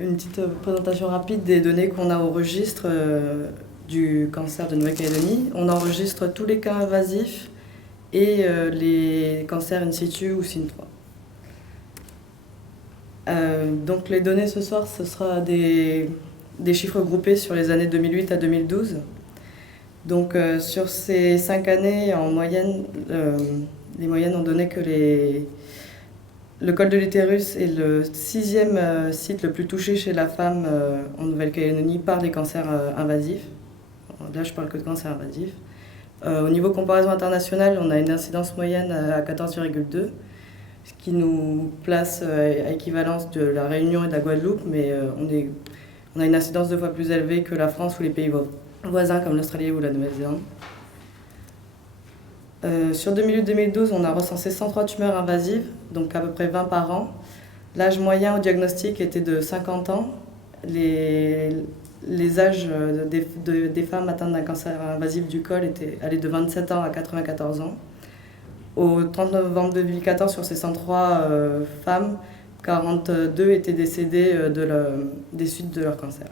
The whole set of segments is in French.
une petite présentation rapide des données qu'on a au registre du cancer de Nouvelle-Calédonie. On enregistre tous les cas invasifs et les cancers in situ ou SIN3. Donc les données ce soir, ce sera des chiffres groupés sur les années 2008 à 2012. Donc sur ces 5 années, en moyenne, les moyennes ont donné que le col de l'utérus est le 6e site le plus touché chez la femme en Nouvelle-Calédonie par les cancers invasifs. Là, je parle que de cancers invasifs. Au niveau comparaison internationale, on a une incidence moyenne à 14,2, ce qui nous place à équivalence de la Réunion et de la Guadeloupe, mais on a une incidence 2 fois plus élevée que la France ou les pays voisins comme l'Australie ou la Nouvelle-Zélande. Sur 2008-2012, on a recensé 103 tumeurs invasives, donc à peu près 20 par an. L'âge moyen au diagnostic était de 50 ans. Les âges des femmes atteintes d'un cancer invasif du col allaient de 27 ans à 94 ans. Au 30 novembre 2014, sur ces 103 femmes, 42 étaient décédées des suites de leur cancer.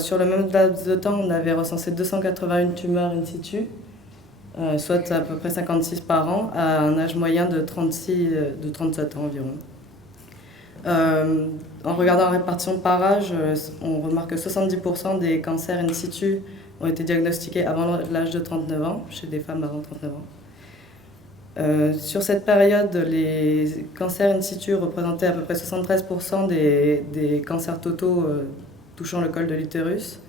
Sur le même laps de temps, on avait recensé 281 tumeurs in situ, soit à peu près 56 par an, à un âge moyen de 37 ans environ. En regardant la répartition par âge, on remarque que 70% des cancers in situ ont été diagnostiqués avant l'âge de 39 ans, chez des femmes avant 39 ans. Sur cette période, les cancers in situ représentaient à peu près 73% des cancers totaux touchant le col de l'utérus.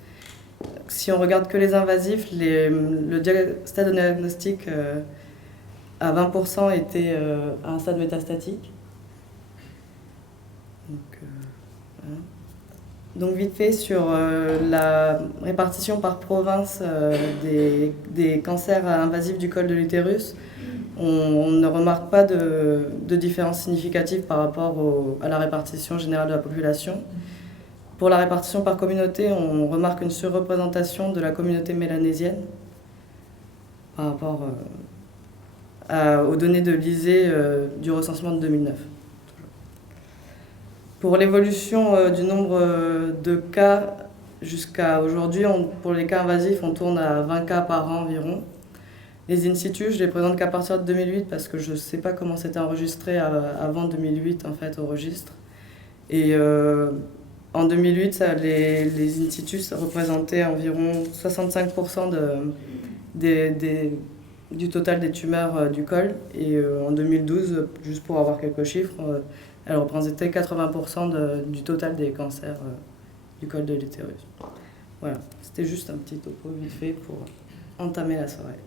Si on regarde que les invasifs, le stade de diagnostic à 20% était à un stade métastatique. Donc vite fait, sur la répartition par province des cancers invasifs du col de l'utérus, on ne remarque pas de différence significative par rapport à la répartition générale de la population. Pour la répartition par communauté, on remarque une surreprésentation de la communauté mélanésienne par rapport aux données de l'ISEE du recensement de 2009. Pour l'évolution du nombre de cas jusqu'à aujourd'hui, pour les cas invasifs, on tourne à 20 cas par an environ. Les in situ, je les présente qu'à partir de 2008 parce que je ne sais pas comment c'était enregistré avant 2008 en fait, au registre. Et en 2008, les in situ ça représentait environ 65% du total des tumeurs du col. Et en 2012, juste pour avoir quelques chiffres, elle représentait 80% du total des cancers du col de l'utérus. Voilà, c'était juste un petit topo vite fait pour entamer la soirée.